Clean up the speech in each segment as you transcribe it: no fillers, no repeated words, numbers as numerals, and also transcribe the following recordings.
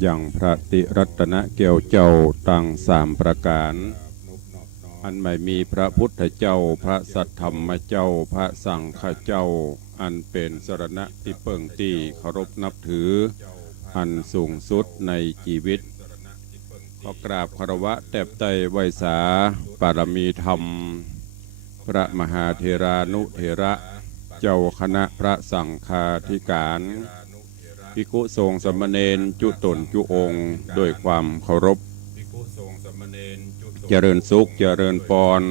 อย่างพระติรัตนเกี่ยวเจ้าตั้ง3 ประการอันไม่มีพระพุทธเจ้าพระสัทธรรมเจ้าพระสังฆเจ้าอันเป็นสรณะที่เปิ่งที่เคารพนับถืออันสูงสุดในชีวิตขอกราบคารวะแทบใจไวสาปารมีธรรมพระมหาเถรานุเถระเจ้าคณะพระสังฆาธิการภิกขุสงฆ์สามเณรจุตนจุองค์ด้วยความเคารพเจริญสุขเจริญปอน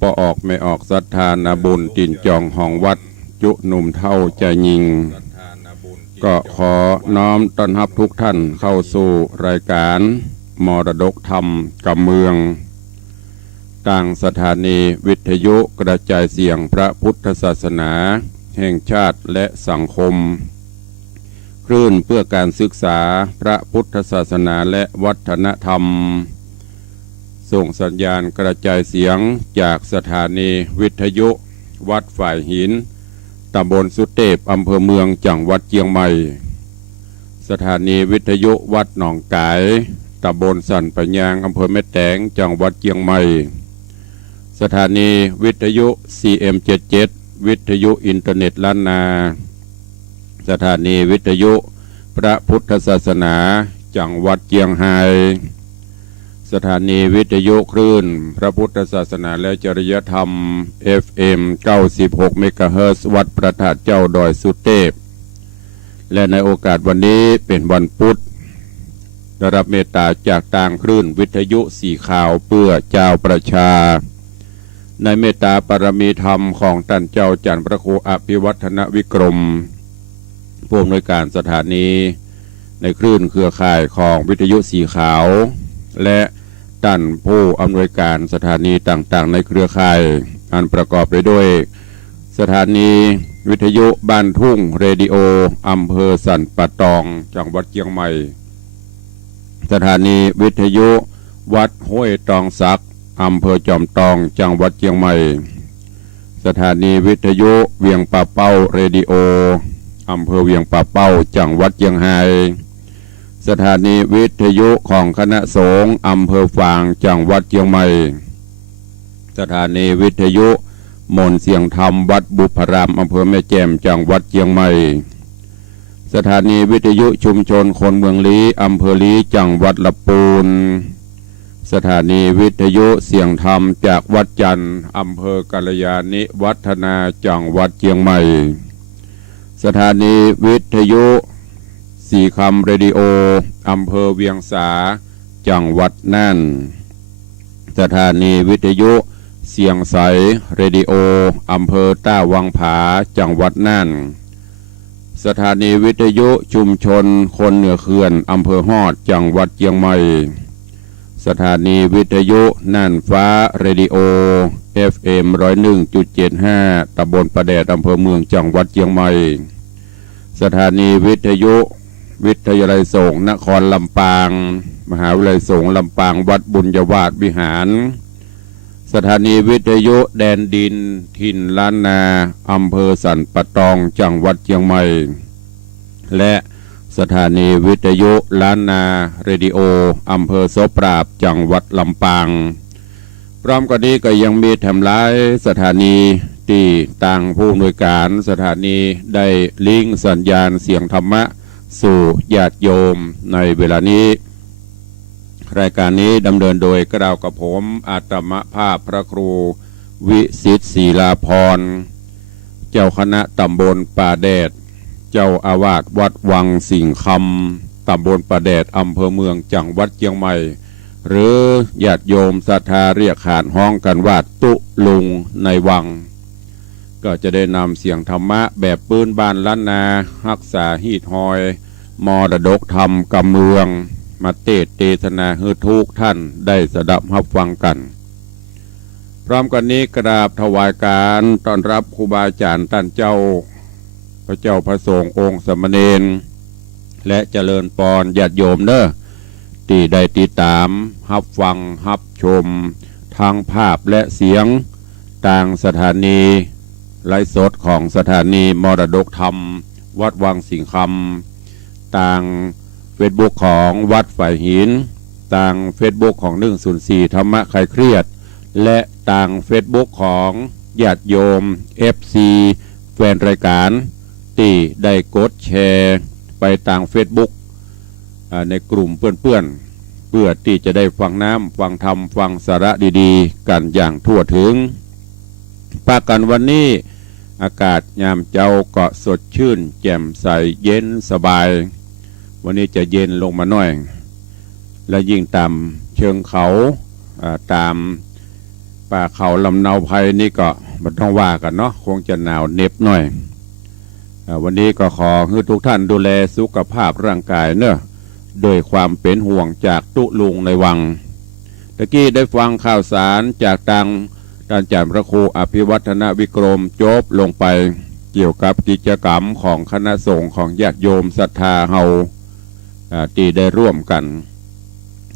ปออกไม่ออกศรัทธานาบุญตินจองห้องวัดจุหนุ่มเท่าใจยิงก็ขอน้อมต้อนรับทุกท่านเข้าสู่รายการมรดกธรรมกับเมืองต่างสถานีวิทยุกระจายเสียงพระพุทธศาสนาแห่งชาติและสังคมคลื่นเพื่อการศึกษาพระพุทธศาสนาและวัฒนธรรมส่งสัญญาณกระจายเสียงจากสถานีวิทยุวัดฝ่ายหินตำบลสุเทพอำเภอเมืองจังหวัดเชียงใหม่สถานีวิทยุวัดหนองกายตำบลสันปะยางอำเภอแม่แตงจังหวัดเชียงใหม่สถานีวิทยุ CM77 วิทยุอินเทอร์เน็ตล้านนาสถานีวิทยุพระพุทธศาสนาจังหวัดเชียงรายสถานีวิทยุคลื่นพระพุทธศาสนาและจริยธรรม FM 96 เมกะเฮิรตซ์วัดพระธาตุเจ้าดอยสุเทพและในโอกาสวันนี้เป็นวันพุธได้รับเมตตาจากต่างคลื่นวิทยุสีขาวเพื่อเจ้าประชาในเมตตาปรมีธรรมของท่านเจ้าจันทร์พระครูอภิวัฒนวิกรมผู้อำนวยการสถานีในคลื่นเครือข่ายของวิทยุสีขาวและท่านผู้อำนวยการสถานีต่างๆในเครือข่ายอันประกอบไปด้วยสถานีวิทยุบ้านทุ่งเรดิโออำเภอสันป่าตองจังหวัดเชียงใหม่สถานีวิทยุวัดห้วยตองสักอำเภอจอมตองจังหวัดเชียงใหม่สถานีวิทยุเวียงป่าเป้าเรดิโออำเภอเวียงป่าเป้าจังหวัดเชียงรายสถานีวิทยุของคณะสงฆ์อำเภอฝางจังหวัดเชียงใหม่สถานีวิทยุมนต์เสียงธรรมวัดบุพารามอำเภอแม่แจ่มจังหวัดเชียงใหม่สถานีวิทยุชุมชนคนเมืองลี้อำเภอลี้จังหวัดลำพูนสถานีวิทยุเสียงธรรมจากวัดจันทร์อำเภอกัลยาณิวัฒนาจังหวัดเชียงใหม่สถานีวิทยุสีคำเรดิโออำเภอเวียงสาจังหวัดน่านสถานีวิทยุเสียงใสเรดิโออำเภอต้าวังผาจังหวัดน่านสถานีวิทยุชุมชนคนเหนือเขื่อนอำเภอฮอดจังหวัดเชียงใหม่สถานีวิทยุน่านฟ้าเรดิโอ FM 101.75 ตำบลประแดดอำเภอเมืองจังหวัดเชียงใหม่สถานีวิทยุวิทยาลัยสงฆ์นครลำปางมหาวิทยาลัยสงฆ์ลำปางวัดบุญยวาสวิหารสถานีวิทยุแดนดินถิ่นล้านนาอำเภอสันป่าตองจังหวัดเชียงใหม่และสถานีวิทยุล้านนาเรดิโออำเภอโสปราบจังหวัดลำปางพร้อมกันนี้ก็ยังมีแถมหลายสถานีที่ต่างผู้อำนวยการสถานีได้ลิงก์สัญญาณเสียงธรรมะสู่ญาติโยมในเวลานี้รายการนี้ดำเนินโดยกล่าวกับผมอาตมภาพพระครูวิสิทธิ์ศิลาพรเจ้าคณะตำบลป่าแดดเจ้าอาวาสวัดวังสิงห์คำตำบลป่าแดดอำเภอเมืองจังหวัดเชียงใหม่หรือญาติโยมศรัทธาเรียกขานห้องกันว่าตุลุงในวังก็จะได้นำเสียงธรรมะแบบปืนบ้านล้านนารักษาฮีดหอยมรดกธรรมกำเมืองมาเทศนาให้ทุกท่านได้สดับรับฟังกันพร้อมกันนี้กราบถวายการต้อนรับครูบาอาจารย์ท่านเจ้าพระเจ้าพระสงฆ์องค์สมณเณรและเจริญปอนญาติโยมเด้อที่ได้ติดตามรับฟังรับชมทางภาพและเสียงต่างสถานีไลฟ์สดของสถานีมรดกธรรมวัดวังสิงห์คำต่าง Facebook ของวัดฝ่ายหินต่าง Facebook ของ104ธรรมะคลายเครียดและต่าง Facebook ของญาติโยม FC แฟนรายการที่ได้กดแชร์ไปต่าง Facebook ในกลุ่มเพื่อนๆเพื่อที่จะได้ฟังน้ำฟังธรรมฟังสาระดีๆกันอย่างทั่วถึงปากันวันนี้อากาศยามเจ้าเกาะสดชื่นแจ่มใสเย็นสบายวันนี้จะเย็นลงมาหน่อยและยิ่งตามเชิงเขาตามป่าเขาลำเนาไพนี่ก็มันต้องว่ากันเนาะคงจะหนาวเหน็บหน่อยวันนี้ก็ขอให้ทุกท่านดูแลสุขภาพร่างกายเนอะโดยความเป็นห่วงจากตุลุงในวังตะกี้ได้ฟังข่าวสารจากทางอาจารย์พระครูอภิวัฒนวิกรมจบลงไปเกี่ยวกับกิจกรรมของคณะสงฆ์ของญาติโยมศรัทธาเฮาที่ได้ร่วมกัน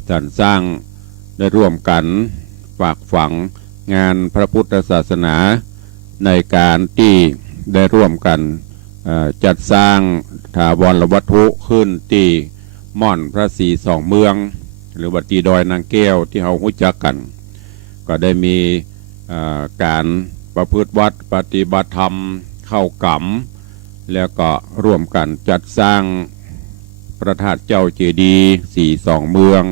สรรสร้างได้ร่วมกันฝากฝังงานพระพุทธศาสนาในการที่ได้ร่วมกันจัดสร้างถาวรวัตถุขึ้นที่ม่อนพระศรีสองเมืองหรือวัดตีดอยนางแก้วที่เรารู้จักกันก็ได้มีการประพฤติวัดปฏิบัติธรรมเข้ากรรมแล้วก็ร่วมกันจัดสร้างพระธาตุเจ้าเจดีย์สี่สองเมือง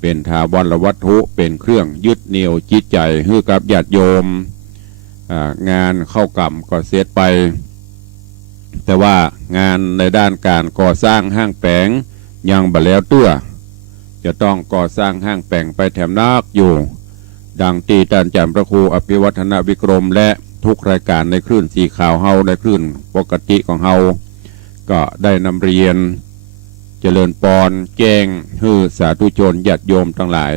เป็นถาวรวัตถุเป็นเครื่องยึดเหนี่ยวจิตใจให้กับญาติโยมงานเข้ากรรมก็เสร็จไปแต่ว่างานในด้านการก่อสร้างห้างแปลงยังบ่แล้วตัวจะต้องก่อสร้างห้างแปลงไปแถมนักอยู่ดังที่ท่านอาจารย์พระครูอภิวัฒนวิกรมและทุกรายการในคลื่นสีขาวเฮาในคลื่นปกติของเฮาก็ได้นำเรียนเจริญปอนแจ้งให้สาธุชนญาติโยมทั้งหลาย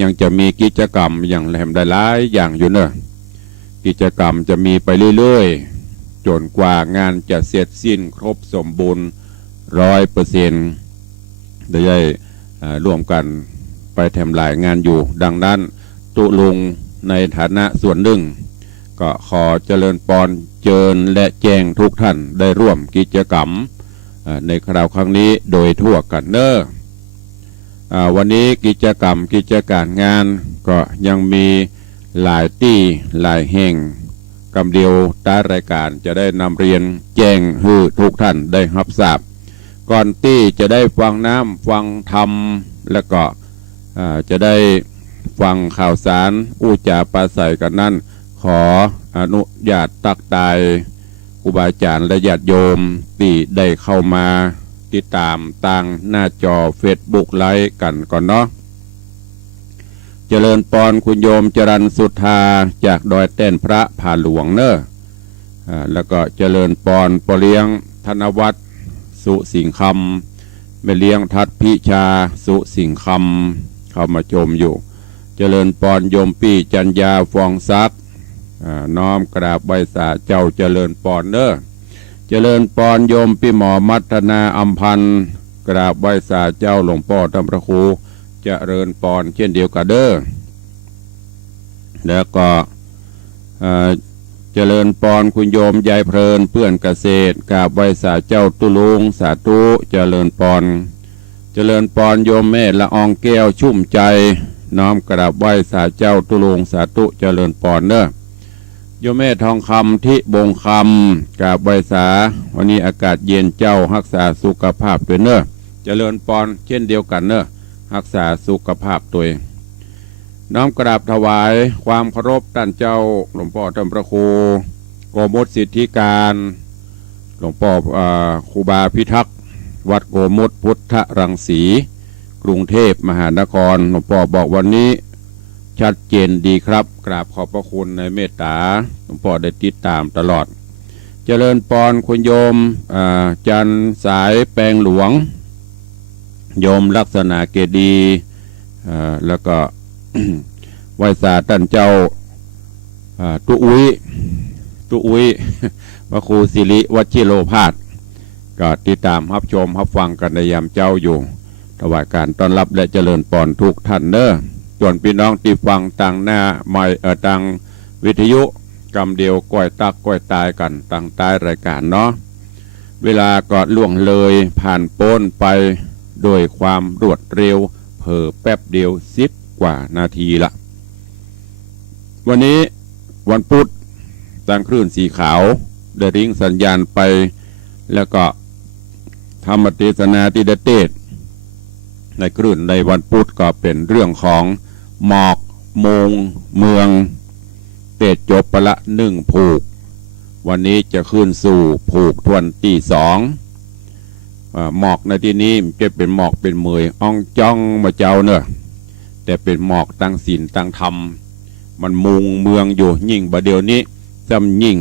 ยังจะมีกิจกรรมอย่างแหลมได้หลายอย่างอยู่เนอะกิจกรรมจะมีไปเรื่อยๆจนกว่างานจะเสร็จสิ้นครบสมบูรณ์100%ได้ร่วมกันไปแถมหลายงานอยู่ดังนั้นตุลุงในฐานะส่วนหนึ่งก็ขอเจริญปอนเจิญและแจ้งทุกท่านได้ร่วมกิจกรรมในคราวครั้งนี้โดยทั่วกันเนอะวันนี้กิจกรรมกิจการงานก็ยังมีหลายที่หลายแห่งกำเดียวตารายการจะได้นำเรียนแจ้งให้ทุกท่านได้รับทราบก่อนที่จะได้ฟังน้ำฟังธรรมและก็จะได้ฟังข่าวสารอุจาปาศัยกันนั้นขออนุญาตตักตายครูบาอาจารย์และญาติโยมที่ได้เข้ามาติดตามต่างหน้าจอเฟซบุ๊กไลฟ์กันก่อนเนาะเจริญปอนคุณโยมจรัญสุธาจากดอยเต้นพระผาหลวงเนอะแล้วก็เจริญปอนปอเลี้ยงธนวัฒน์สุสิงคำแม่เลี้ยงทัดพิชาสุสิงคำเข้ามาชมอยู่เจริญปอนโยมปี้จัญญาฟองซักน้อมกราบใบสาเจ้าเจริญปอนเนอะเจริญปอนโยมพี่หมอมัทนาอัมพันธ์กราบใบสาเจ้าหลวงพ่อธรรมพระครูเจริญปอนเช่นเดียวกันเด้อแล้วก็เจริญปอนคุณโยมยายเพลินเพื่อนเกษตรกราบใบสาเจ้าตุลุงสาธุเจริญปอนเจริญปอนโยมแม่ละอองแก้วชุ่มใจน้อมกราบไหว้สาเจ้าตุลุงสาธุเจริญปอนเนอะโยมแม่ทองคำที่บงคำกราบไหว้สาวันนี้อากาศเย็นเจ้ารักษาสุขภาพด้วยเนอะเจริญปอนเช่นเดียวกันเนอะรักษาสุขภาพตัวน้อมกราบถวายความเคารพท่านเจ้าหลวงพ่อธรรมพระครูโกมุตสิทธิการหลวงพ่อครูบาพิทักษ์วัดโกมุตพุทธรังสีกรุงเทพมหานครหลวงพ่อบอกวันนี้ชัดเจนดีครับกราบขอบพระคุณในเมตตาหลวงพ่อได้ติดตามตลอดเจริญปอนคุณโยมจันสายแปลงหลวงโยมลักษณะเกดีแล้วก็ ไหว้สาท่านเจ้าตุอุยพระครูสิริวัชิโรภาสก็ติดตามรับชมรับฟังกันในยามเจ้าอยู่ถวายการต้อนรับและเจริญปอนทุกท่านเนอะส่วนพี่น้องที่ฟังต่างหน้าไม่ต่างวิทยุกำเดียวก้อยตักก้อยตายกันต่างใต้รายการเนาะเวลาก็ล่วงเลยผ่านโป้นไป โดยความรวดเร็วเผลอแป๊บเดียว10 กว่านาทีละวันนี้วันพุธตั้งคลื่นสีขาวได้ริงสัญญาณไปแล้วก็ธรรมเทศนาที่ได้เทศในคลื่นในวันพุธก็เป็นเรื่องของหมอกมงเมืองเทศจบไปละ1 ผูกวันนี้จะขึ้นสู่ผูกทวนที่2หมอกในที่นี้จะเป็นหมอกเป็นเมยอ่องจ้องมาเจ้าเนอะแต่เป็นหมอกตั้งศีลตั้งธรรมมันมุงเมืองอยู่ยิ่งบะเดียวนี้จำยิ่ง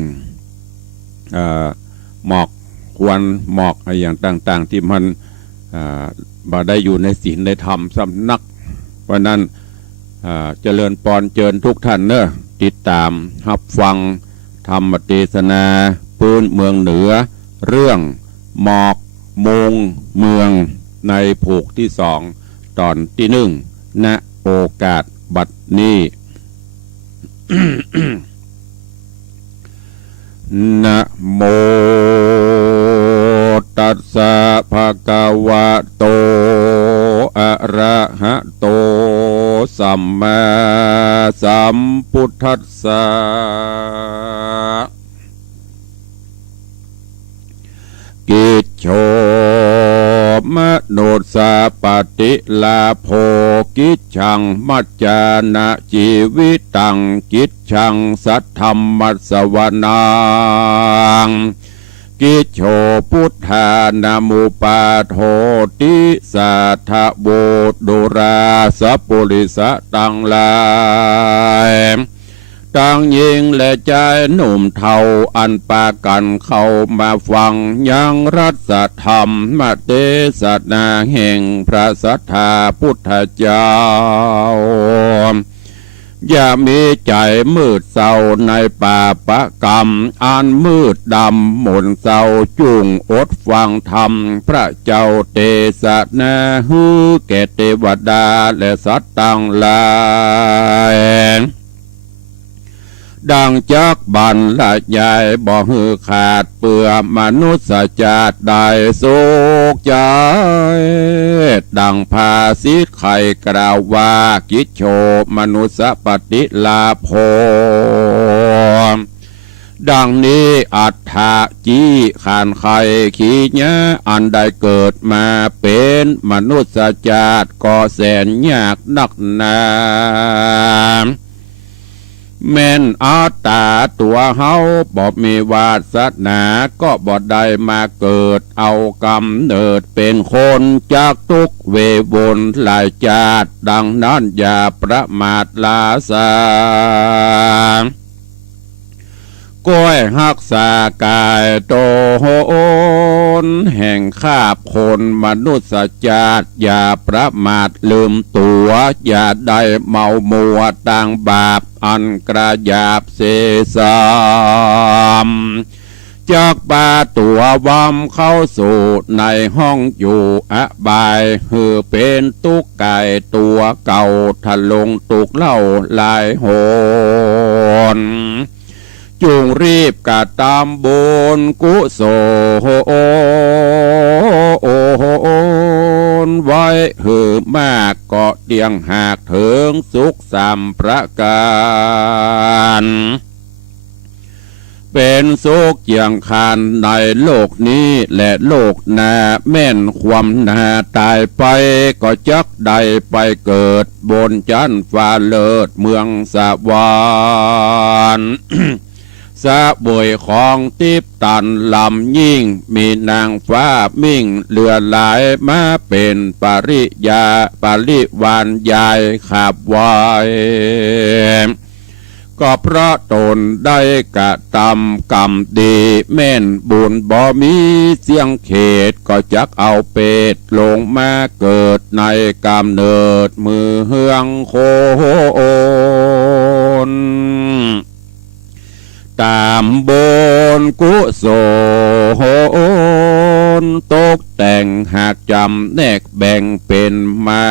หมอกควรหมอกอะไรอย่างต่างๆที่มันบ่ได้อยู่ในศีลในธรรมสำนักเพราะนั้นเจริญปอนเจิญทุกท่านเนอะติดตามรับฟังธรรมเทศนาปืนเมืองเหนือเรื่องหมอกมงเมืองในผูกที่2ตอนที่1ณโอกาสบัดนี้ นะโมตัสสะภะคะวะโตอะระหะโตสัมมาสัมพุทธัสสะกิจโฉมโนสาปฏิลาโภกิจฉังมัจจานะชีวิตังกิจฉังสัทธัมมัสสวนังกิจโฉพุทธานามุปาโทติสัทธโวดุราสัพปุริสะตังลายต่างหญิงและชายหนุ่มเทาอันปากันเข้ามาฟังยังรัศธรรมมาเทศนาแห่งพระสัทธาพุทธเจ้าอย่ามีใจมืดเศร้าในป่าปะกรรมอันมืดดำหม่นเศร้าจุงอดฟังธรรมพระเจ้าเทศนาฮือแก่เทวดาและสัตว์ต่างหลายดังจักบันละใหญ่บ่ฮือขาดเปื่อมนุษย์ชาติได้สุขใจดังภาษิตไข่กล่าวว่ากิจโฉมนุษย์ปฏิลาโภดังนี้อัฏฐะจีขานไข่ขี้เนื้ออันได้เกิดมาเป็นมนุษย์ชาติก็แสนยากนักหนาแม่นอัตตาตัวเฮาบ่มีวาสนาก็บ่ได้มาเกิดเอากำเนิดเป็นคนจากทุกเววนหลายชาติดังนั้นอย่าประมาทลาสาก้อยหักษากายโตโหนแห่งข้าบคนมนุษย์ชาติอย่าประมาทลืมตัวอย่าได้เมามัวต่างบาปอันกระยาบเสสามจากป่าตัววำเข้าสู่ในห้องอยู่อบายหือเป็นตุกไก่ตัวเก่าทะลงตุกเล่าลายโหนจุงรีบกะตามบนกุโสโอนไว้หือมากเกาะเตียงหากถึงสุขสามประการเป็นสุขเกี่ยงคานในโลกนี้และโลกหน้าแม่นความหน้าตายไปก็จักได้ไปเกิดบนจันฟ้าเลิศเมืองสวรรค์สะบวยของทิพตันลำยิ่งมีนางฟ้ามิ่งเลือหลายมาเป็นปริยาปริวานยายขับไว้ก็เพราะตนได้กระทำกรรมดีแม่นบุญบ่มีเสียงเขตก็จักเอาเป็ดลงมาเกิดในกำเนิดมือเฮืองโคนตามบนกุโสนตกแต่งหากจำแนกแบ่งเป็นมา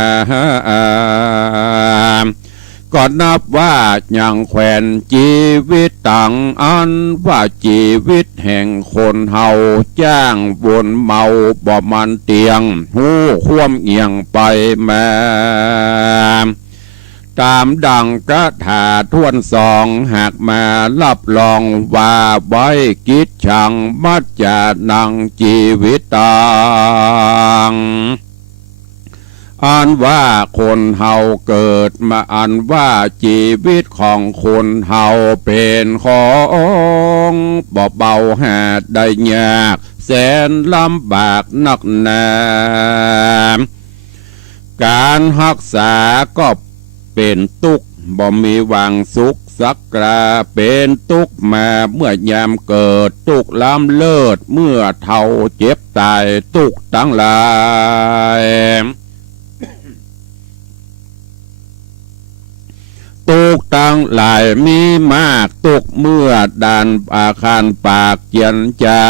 ก็นับว่าอย่างแขวนชีวิตต่างอันว่าชีวิตแห่งคนเฮาจ้างวนเมาบ่มันเตียงหูคว่ำเอียงไปแม่ตามดังกระถาทวนสองหากมารับรองว่าไว้กิจชังมัจจานังชีวิตตังอันว่าคนเฮาเกิดมาอันว่าชีวิตของคนเฮาเป็นของบ่เบาหาได้ยากแสนลำบากนักหนาการรักษาก็เป็นทุกข์บ่มีหวังสุขสักกราเป็นทุกข์มาเมื่อยามเกิดทุกข์ล้ำเลิศเมื่อเท่าเจ็บตายทุกข์ทั้งหลายตุกตั้งหลายมีมากตุกเมื่อดานอาคารปากเจียนจา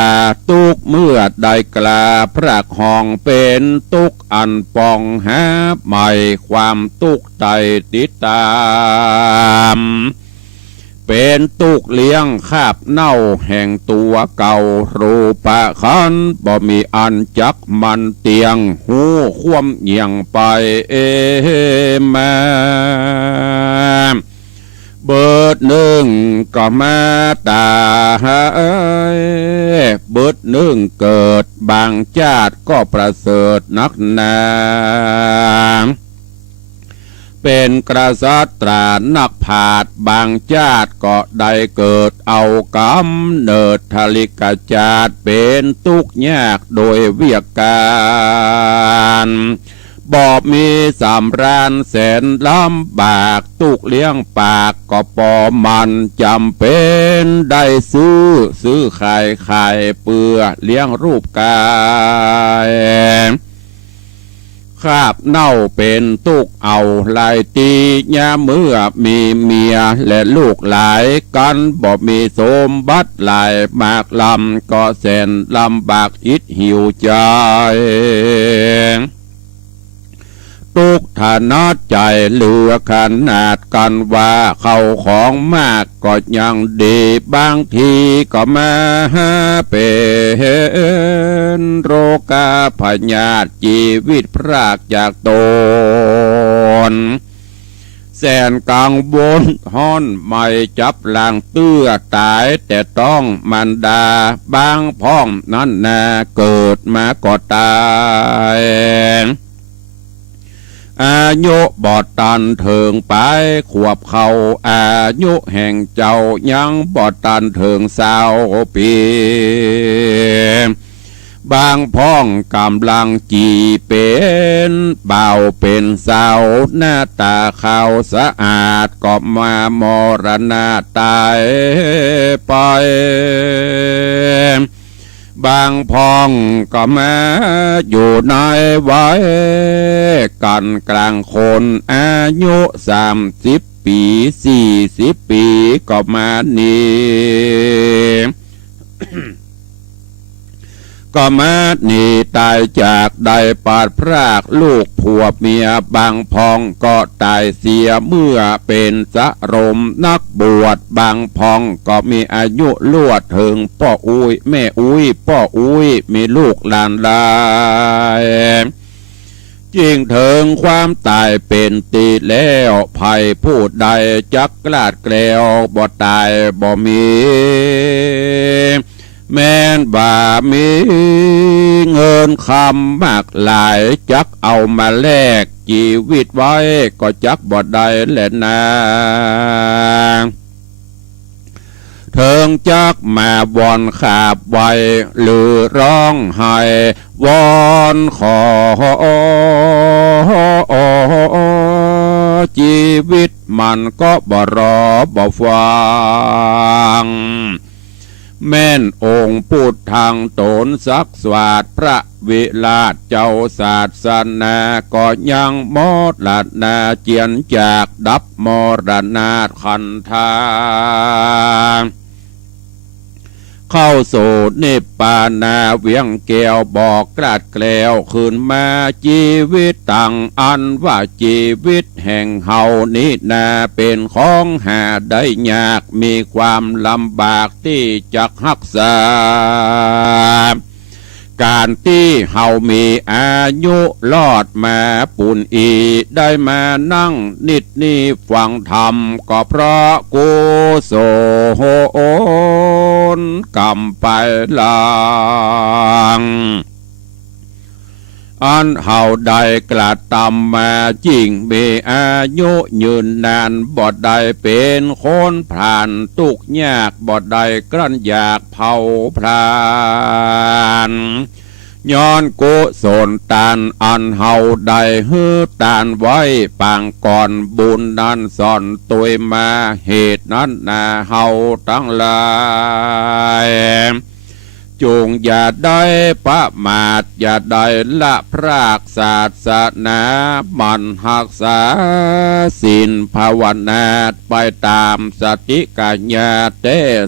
ตุกเมื่อได้กลาพระคองเป็นตุกอันปองหาใหม่ความตุกไตติดตามเป็นตุกเลี้ยงคาบเน่าแห่งตัวเก่ารูปะคันบ่มีอันจักมันเตียงหูคว่ำเหี่ยงไปแม่เบิดหนึ่งก็มาตายเบิดหนึ่งเกิดบางชาติก็ประเสริฐนักหนาเป็นกษัตริย์นักผาดบางชาติก็ได้เกิดเอากำเนิดทลิกจาตเป็นทุกข์ยากโดยเวียกการบ่มีสำราญแสนลำบากตุกเลี้ยงปากก็ปอมันจำเป็นได้ซื้อขายเปื่อเลี้ยงรูปกายคาบเน่าเป็นตุกเอาลายตียาเมื่อมีเมียและลูกหลายกันบ่มีสมบัติหลายมากลำก็แสนลำบากอิดหิวใจตุกฐานะใจเหลือขนาดกันว่าเขาของมากก็ยังดีบางทีก็มาเป็นโรคาพยาธิชีวิตพรากจากตนแสนกังวลห้อนไม่จับลางเตื้อตายแต่ต้องมันดาบางพ้องนั้นนาเกิดมาก็ตายอายุบอดตันเถิงไปขวบเขาอายุแห่งเจ้ายังบอดตันเถิง20 ปีบางพ้องกำลังจีเป็นเบาเป็นสาวหน้าตาขาวสะอาดก็มามรณะตายไปบางพ้องก็มาอยู่ในวัยกันกลางคนอายุ30 ปี40 ปีก็มานี่ก็มานี่ตายจากได้ปาดพรากลูกผัวเมียบางพ้องก็ตายเสียเมื่อเป็นสะรมนักบวชบางพ้องก็มีอายุลวดถึงพ่ออุ้ยแม่อุ้ยพ่ออุ้ยมีลูกหลานหลายจริงถึงความตายเป็นตีแล้วภัยผู้ใดจักกลาดแกล้วบ่ตายบ่มีแม้นบ่ามีเงินคำมากหลายจักเอามาแลกชีวิตไว้ก็จักบ่ได้แหละนะเถิงจักมาวอนขาบไว้หรือร้องไห้วอนขอชีวิตมันก็บ่รอบ่ฟังแม่นองค์พุทธังตนศักดิ์สวัสดิ์พระวิราชเจ้าศาสนาก็ยังมรณะเจียนจากดับมรณะคันธา เข้าสู่นิพพานาเวียงแก้วบอกกราดแกล้วขึ้นมาชีวิตต่างอันว่าชีวิตแห่งเฮานี้นาเป็นของหาได้ยากมีความลำบากที่จะรักษาการที่เฮามีอายุรอดมาปุ่นอีได้มานั่งนิดนี้ฟังธรรมก็เพราะกุศลกรรมไปหลังอันเฮาได้กระทำมาจริงมีอายุยืนนานบ่ได้เป็นคนผ่านทุกข์ยากบ่ได้กลั้นอยากเผาพรานย้อนกุศลตานอันเฮาได้ฮื้อตานไว้ปางก่อนบุญนั้นสอนตัวมาเหตุนั้นนาเฮาทั้งหลายจงอย่าได้ประมาทอย่าได้ละพรากศาสนามันหักษาศีลภาวนาไปตามสติกัญญาเต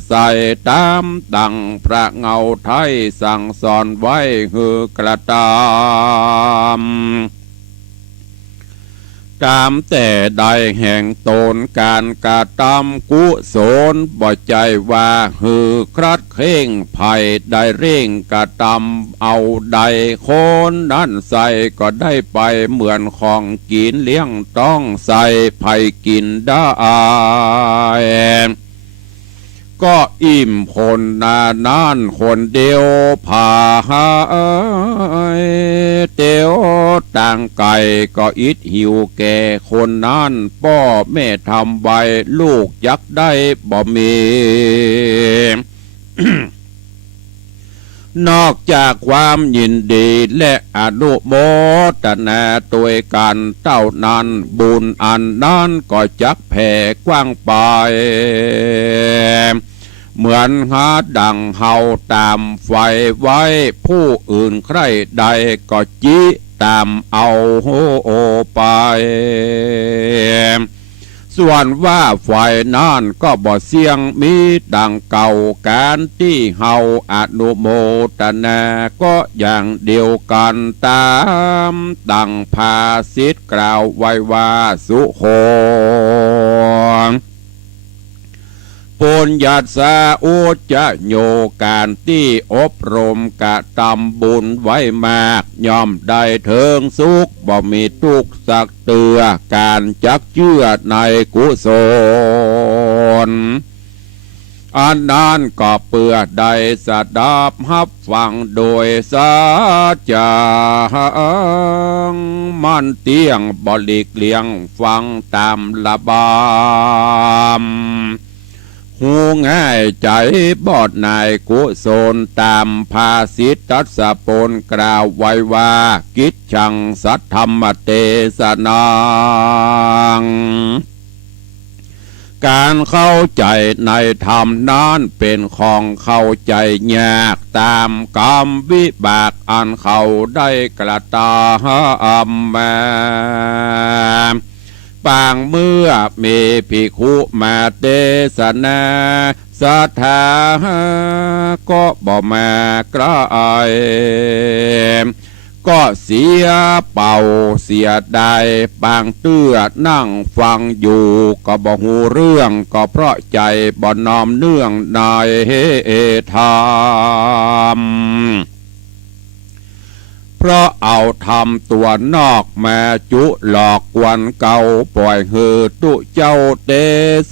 ใส่ตามดังพระเงาไทยสั่งสอนไว้คือกระทำตามแต่ใดแห่งตนการกระทำกุศลบ่ใจว่าฮือครัดเข่งไผ่ได้เร่งกระทำเอาใดคนนั้นใส่ก็ได้ไปเหมือนของกินเลี้ยงต้องใส่ไผ่กินได้ก็อิ่มคนนานคนเดียวพาหายเตียวต่างไก่ก็อิดหิวแก่คนนั้นพ่อแม่ทำใบลูกยักได้บ่มี นอกจากความยินดีและอนุโมทนาตัวกันเท่านั้นบุญอันนั้นก็จักแผ่กว้างไปเหมือนหาดังเฮาตามไฟไว้ผู้อื่นใครใดก็จิตามเอาโอไปส่วนว่าไฟนั่นก็บ่เสียงมีดังเก่าการที่เฮาอนุโมทนาก็อย่างเดียวกันตามดังภาษิตกล่าวไว้ว่าสุโขปุญญาสาอุจะโยการที่อบรมกะทำบุญไว้มากย่อมได้เถิงสุขบ่มีทุกข์สักเตือการจักเชื่อในกุศลอันนั้นก็เปื่อใดสดับฮับฟังโดยสัจจะมันเตียงบริกเลียงฟังตามระบามหูง่ายใจบอดนายกุศลตามภาษิตตัสปนกล่าวไว้ว่ากิจฉังสัทธรรมเตสนังการเข้าใจในธรรมนั้นเป็นของเข้าใจยากตามกรรมวิบากอันเขาได้กระทำมาปางเมื่อมีภิกขุมาเทศนาศรัทธาก็บ่มากระไอก็เสียเป่าเสียใดบางเตื้อนั่งฟังอยู่ก็บ่หูเรื่องก็เพราะใจบ่น้อมเนื่องในธรรมเพราะเอาทำตัวนอกมาจุหลอกกวนเก่าปล่อยหือตุเจ้าเท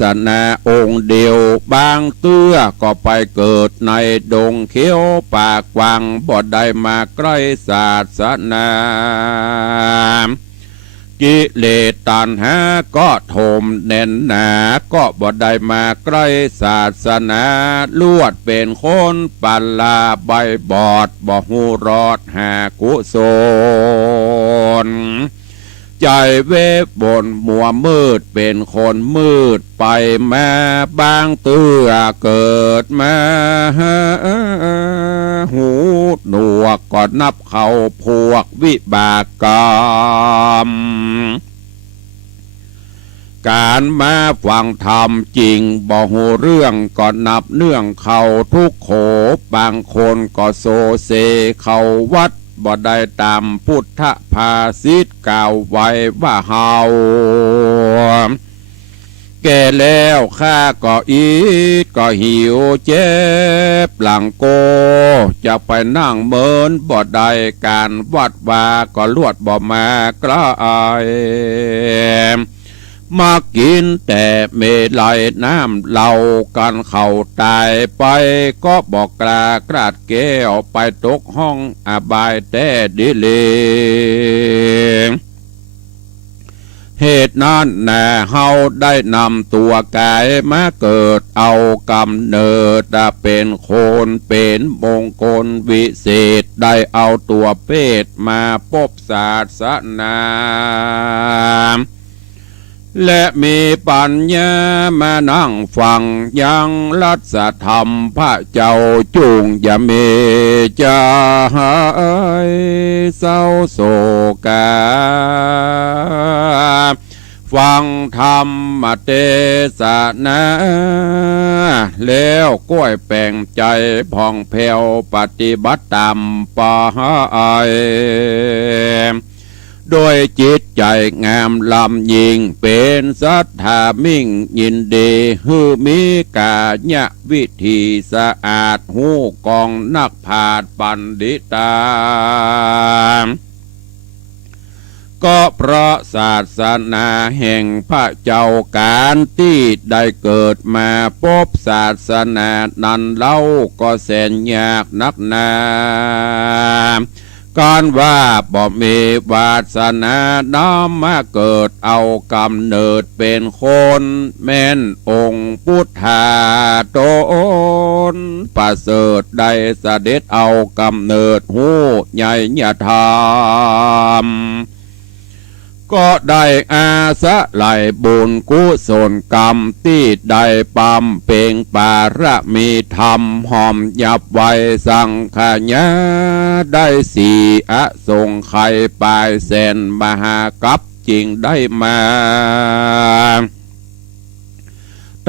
ศนาองค์เดียวบางเตื้อก็ไปเกิดในดงเขียวป่ากวางบ่ได้มาใกล้ศาสนากิเลสตัณหาก็โถมแน่นหนาก็บ่ได้มาใกล้ศาสนาลวดเป็นคนปัลลาใบบอดบ่หูรอดหากุศลใจเวบบนมัวมืดเป็นคนมืดไปมาบางเตื้อเกิดมาหูหนวกก็นับเขาพวกวิบากกรรม การมาฟังธรรมจริงบ่หูเรื่องก็นับเนื่องเขาทุกโขบางคนก็โซเซเขาวัดบ่ได้ตามพุทธภาษิตกล่าวไว้ว่าเฮาแก่แล้วข้าก็อีดก็หิวเจ็บหลังโกจะไปนั่งเมินบ่ได้การวัดว่าก็ลวดบ่มากระอายมากินแต่เมลัยน้ำเหล่ากันเข้าตายไปก็บอกกราดแก้วไปตกห้องอบายแต่ดิเลเหตุนั้นแน่เฮาได้นำตัวกายมาเกิดเอากำเนิดเป็นโคนเป็นมงคลวิเศษได้เอาตัวเป็ดมาพบศาสนาและมีปัญญามานั่งฟังยังรัศธรรมพระเจ้าจุงอย่าเมจะหายเศร้าโศกาฟังธรรมเทศนาแล้วก้อยแปลงใจผ่องแผ้วปฏิบัติตามปาอยโดยจิตใจงามลำยิ่งเป็นศรัทธามิ่งยินดีฮือมีกาญะวิธีสะอาดหูกองนักผาดปันดิตาก็เพราะศาสนาแห่งพระเจ้าการที่ได้เกิดมาพบศาสนานั้นเล่าก็แสนยากนักหนาการว่าบ่มีวาสนาน้ำมาเกิดเอากำเนิดเป็นคนแม่นองค์พุทธาตนประเสริฐได้เสด็จเอากำเนิดหูใหญ่ยธรรมก็ได้อาสะไหลบุญกุศลกรรมที่ได้ปั๊มเป่งปาระมีธรรมหอมยับไว้สังขญาได้สีอสงไขยปลายแสนมหากัปจริงได้มา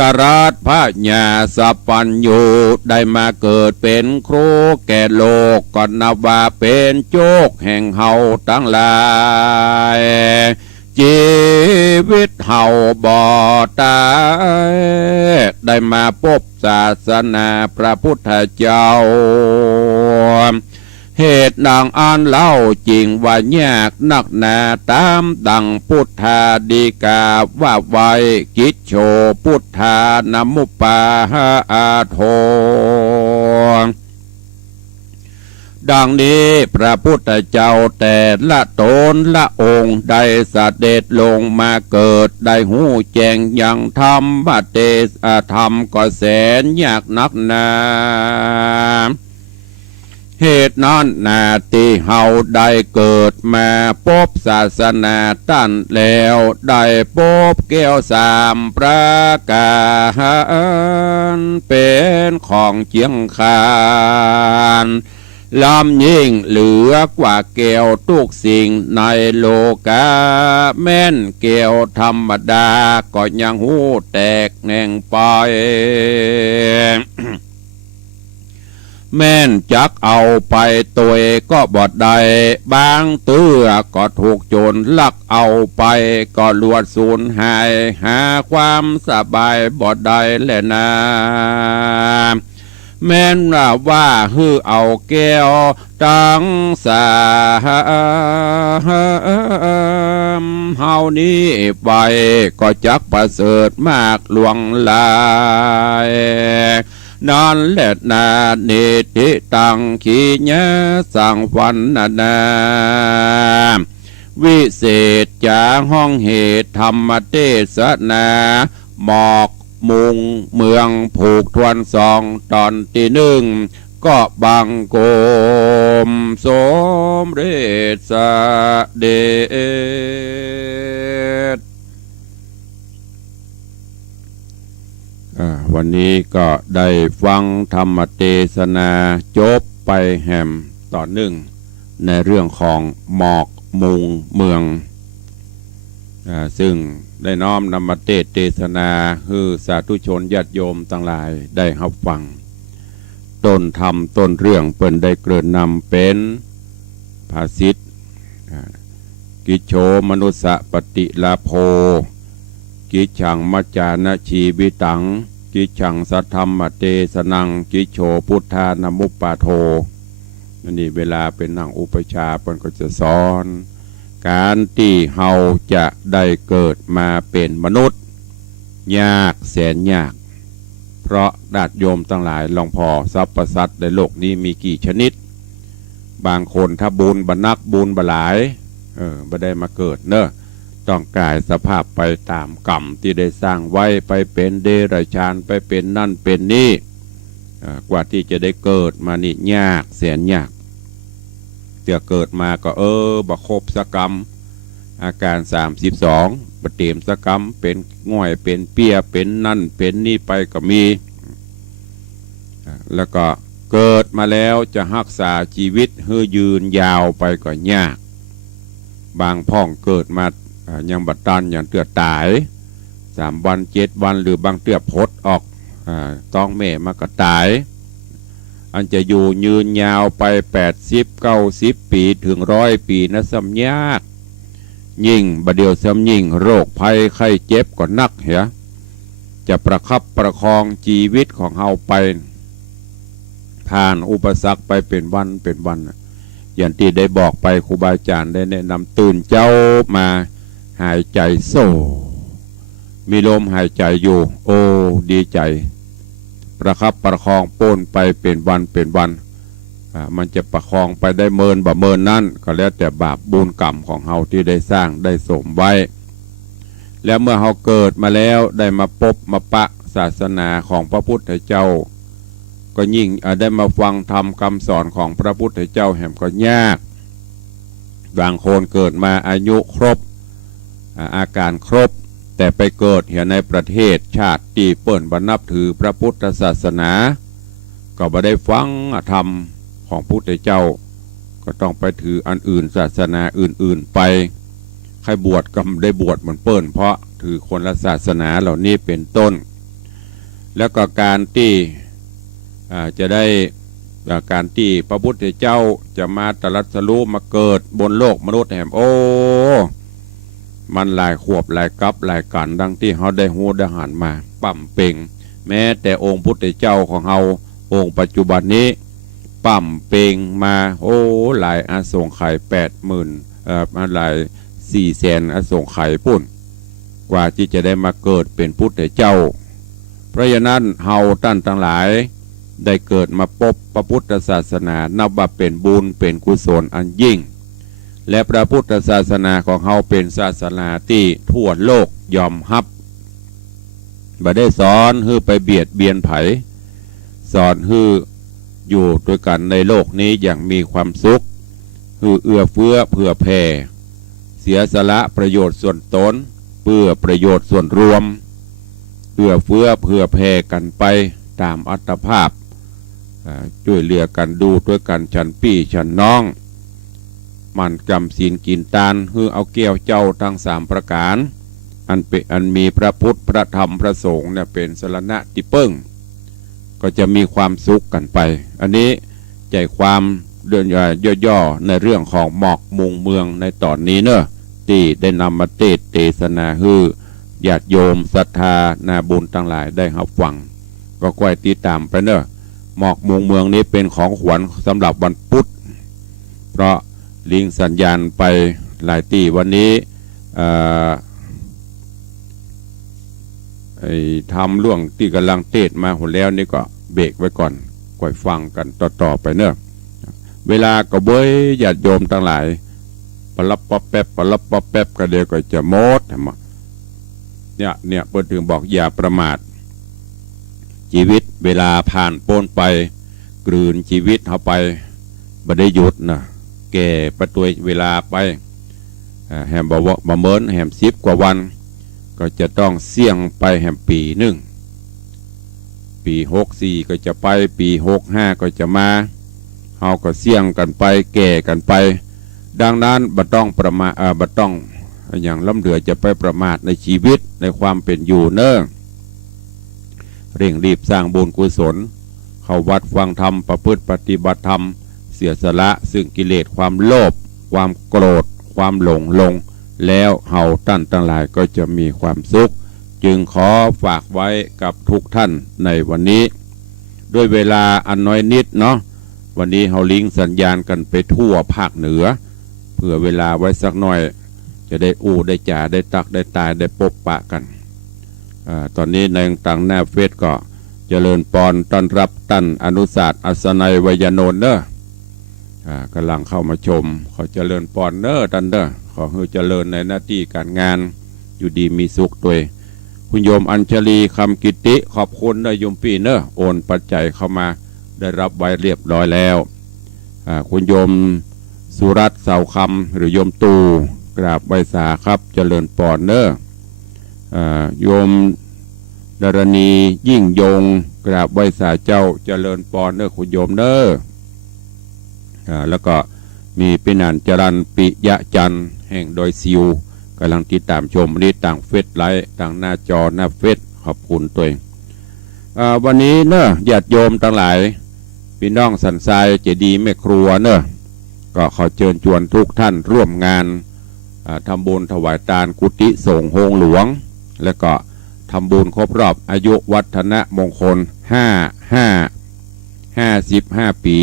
ตราชพระญาสัพพัญญูได้มาเกิดเป็นครูแก่โลกก็นับว่าเป็นโจกแห่งเฮาทั้งหลายชีวิตเฮาบ่ตายได้มาพบศาสนาพระพุทธเจ้าเหตุดังอ่านเล่าจริงว่ายากนักหนาตามดังพุทธาดีกาว่าไว้กิจโชพุทธานมุปปาหาอาโทดังนี้พระพุทธเจ้าแต่ละตนละองค์ได้เสด็จลงมาเกิดได้หูแจ้งยังธรรมบัเตสธรรมก็แสนยากนักหนาเหตุนั้นนาที่เฮาได้เกิดมาพบศาสนาตั้นแล้วได้พบแก้วสามประการเป็นของเจียงคานลำยิ่งเหลือกว่าแก้วทุกสิ่งในโลกาแม่นแก้วธรรมดาก็ยังหูแตกแหน่งไปแม่นจักเอาไปตัวก็บอดได้บางเตื้อก็ถูกโจรลักเอาไปก็ลวดสูญหายหาความสบายบอดได้แลนะแม่นว่าฮือเอาแก้วตั้งสาเฮานี้ไปก็จักประเสริฐมากหลวงลายนั่นแหละนาเนติตังขีญะสังวันนาวิเศษจาห้องเหตุธรรมเทศนาหมอกมุงเมืองผูกทวนสองตอนที่หนึ่งก็บังโกมสมเด็จสเด็จวันนี้ก็ได้ฟังธรรมเทศนาจบไปแหมต่อหนึ่งในเรื่องของหมอกมุงเมือง ซึ่งได้น้อมนำมาเทศนาคือสาธุชนญาติโยมทั้งหลายได้รับฟังต้นธรรมต้นเรื่องเปิ้นได้เกริ่นนำเป็นภาษิตกิจโฉมนุสสะปฏิลาโภกิจฉังมัจจานะชีวิตังกิจฉังสัทธรรมเตสนังกิจโฉพุทธานามุปปาโทนี่เวลาเป็นนั่งอุปชาเปิ้นก็จะสอนการที่เฮาจะได้เกิดมาเป็นมนุษย์ยากแสนยากเพราะญาติโยมทั้งหลายลองพอสรรพสัตว์ในโลกนี้มีกี่ชนิดบางคนถ้าบุญบรรนักบุญบหลายบ่ได้มาเกิดเนอะต้องกลายสภาพไปตามกรรมที่ได้สร้างไว้ไปเป็นเดรัจฉานไปเป็นนั่นเป็นนี่กว่าที่จะได้เกิดมานี่ยากแสนยากเดี๋ยวเกิดมาก็บะครบสกรรมอาการ32ประเตมสกรรมเป็นง่อยเป็นเปียเป็นนั่นเป็นนี่ไปก็มีแล้วก็เกิดมาแล้วจะรักษาชีวิตให้ยืนยาวไปก็ยากบางพ่องเกิดมายังบัดตันอย่างเตือตาย3 วัน7 วันหรือบางเตือพดออกต้องแม่มาก็ตายอันจะอยู่ยืนยาวไป80-90 ปีถึง100 ปีนะซ้ำยากยิ่งบเดียวซ้ำยิ่งโรคภัยไข้เจ็บก็นักเหรอจะประคับประคองชีวิตของเฮาไปผ่านอุปสรรคไปเป็นวันเป็นวันอย่างที่ได้บอกไปครูบาอาจารย์ได้แนะนำตื่นเจ้ามาหายใจโซ่มีลมหายใจอยู่โอ้ดีใจประคับประคองโป้นไปเป็นวันเป็นวันมันจะประคองไปได้เมินบ่เมินนั่นก็แล้วแต่บาปบุญกรรมของเฮาที่ได้สร้างได้สมไว้แล้วเมื่อเฮาเกิดมาแล้วได้มาพบมาปะศาสนาของพระพุทธเจ้าก็ยิ่งได้มาฟังธรรมคำสอนของพระพุทธเจ้าแห่งก็ยากบางคนเกิดมาอายุครบอาการครบแต่ไปเกิดในประเทศชาติที่เปิ่นนับถือพระพุทธศาสนาก็บ่ได้ฟังธรรมของพระพุทธเจ้าก็ต้องไปถืออันอื่นศาสนาอื่นๆไปใครบวชก็ได้บวชเหมือนเปิ่นเพราะถือคนละศาสนาเหล่านี้เป็นต้นแล้วก็การที่จะได้การที่พระพุทธเจ้าจะมาตรัสรู้มาเกิดบนโลกมนุษย์แห่งมันหลายขวบหลายกับหลายกันดังที่เขาได้หูได้หันมาปั่มเป่งแม้แต่องค์พุทธเจ้าของเขาองค์ปัจจุบันนี้ปั่มเป่งมาหลายอาสงไขย80,000หลาย400,000อาสงไขยปุ่นกว่าที่จะได้มาเกิดเป็นพุทธเจ้าเพราะฉะนั้นเฮาท่านทั้งหลายได้เกิดมาพบพระพุทธศาสนานับว่าเป็นบุญเป็นกุศลอันยิ่งและพระพุทธศาสนาของเฮาเป็นศาสนาที่ทั่วโลกยอมรับบ่ได้สอนให้ไปเบียดเบียนไผสอนให้อยู่ด้วยกันในโลกนี้อย่างมีความสุขให้เอื้อเฟื้อเผื่อแผ่เสียสละประโยชน์ส่วนตนเพื่อประโยชน์ส่วนรวมเอื้อเฟื้อเผื่อแผ่กันไปตามอัตภาพช่วยเหลือกันดูด้วยกันฉันพี่ฉันน้องมันจำศีลกินทานคือเอาเกี่ยวเจ้าทั้ง3 ประการอันมีพระพุทธพระธรรมพระสงฆ์เนี่ยเป็นสรณะที่เปิ้งก็จะมีความสุขกันไปอันนี้ใจความเรื่องย่อๆในเรื่องของหมอกมุงเมืองในตอนนี้เนอะที่ได้นำมาเทศนาฮือญาติโยมศรัทธานาบุญทั้งหลายได้รับฟังก็ค่อยติดตามไปเนอะหมอกมุงเมืองนี้เป็นของขวัญสำหรับวันพุธเพราะลิงสัญญาณไปหลายตีวันนี้ทำเรื่องที่กำลังเทศมาหมดแล้วนี่ก็เบรกไว้ก่อนก่อยฟังกันต่อไปเนอะเวลาก็เบยญาติโยมทั้งหลายปลับปะแป๊บปลับปะแป๊บก็เดี๋ยวก็จะหมดเนี่ยเปิดถึงบอกอย่าประมาทชีวิตเวลาผ่านโป้นไปกลืนชีวิตเข้าไปบ่ได้หยุดนะแก่ประตัวเวลาไปแหมบอกว่ามาเมินแหม10 กว่าวันก็จะต้องเสี่ยงไปแหมปีหนึ่งปี64ก็จะไปปี65ก็จะมาเฮาก็เสี่ยงกันไปแก่กันไปดังนั้นบ่ต้องประมาทบ่ต้อง อย่างล้ำเหลือจะไปประมาทในชีวิตในความเป็นอยู่เนอะเร่งรีบสร้างบุญกุศลเข้าวัดฟังธรรมประพฤติปฏิบัติธรรมเสียสละซึ่งกิเลสความโลภความโกรธความหลงลงแล้วเฮาท่านทั้งหลายก็จะมีความสุขจึงขอฝากไว้กับทุกท่านในวันนี้ด้วยเวลาอันน้อยนิดเนาะวันนี้เฮาลิงสัญญาณกันไปทั่วภาคเหนือเพื่อเวลาไว้สักหน่อยจะได้อู้ได้จ่าได้ตักได้ตายได้ปบปะกันตอนนี้ในต่างหน้าเฟซก็เจริญปอนต้อนรับตั้นอนุศาสตร์อัศนัยวยโนนเนอะกำลังเข้ามาชมขอเจริญปอนเนอะตันเนอะขอให้เจริญในหน้าที่การงานอยู่ดีมีสุขด้วยคุณโยมอัญชลีคำกิติขอบคุณนะโยมปีเนอะโอนปัจจัยเข้ามาได้รับไว้เรียบร้อยแล้วคุณโยมสุรัตน์เสาคำหรือโยมตูกราบใบสาครับเจริญปอนเนอะโยมดารณียิ่งยงกราบไหว้สาเจ้าเจริญปอนเนอคุณโยมเนอแล้วก็มีปินันจรันปิยะจันแห่งโดยซิวกำลังติดตามชมนี้ต่างเฟซไลท์ต่างหน้าจอหน้าเฟซขอบคุณตัวเองวันนี้เนอะญาติโยมทั้งหลายพี่น้องสันทรายเจดีย์แม่ครัวเนอะก็ขอเชิญชวนทุกท่านร่วมงานทำบุญถวายทานกุฏิสงฆ์โฮงหลวงและก็ทำบุญครบรอบอายุวัฒนมงคล55 ปี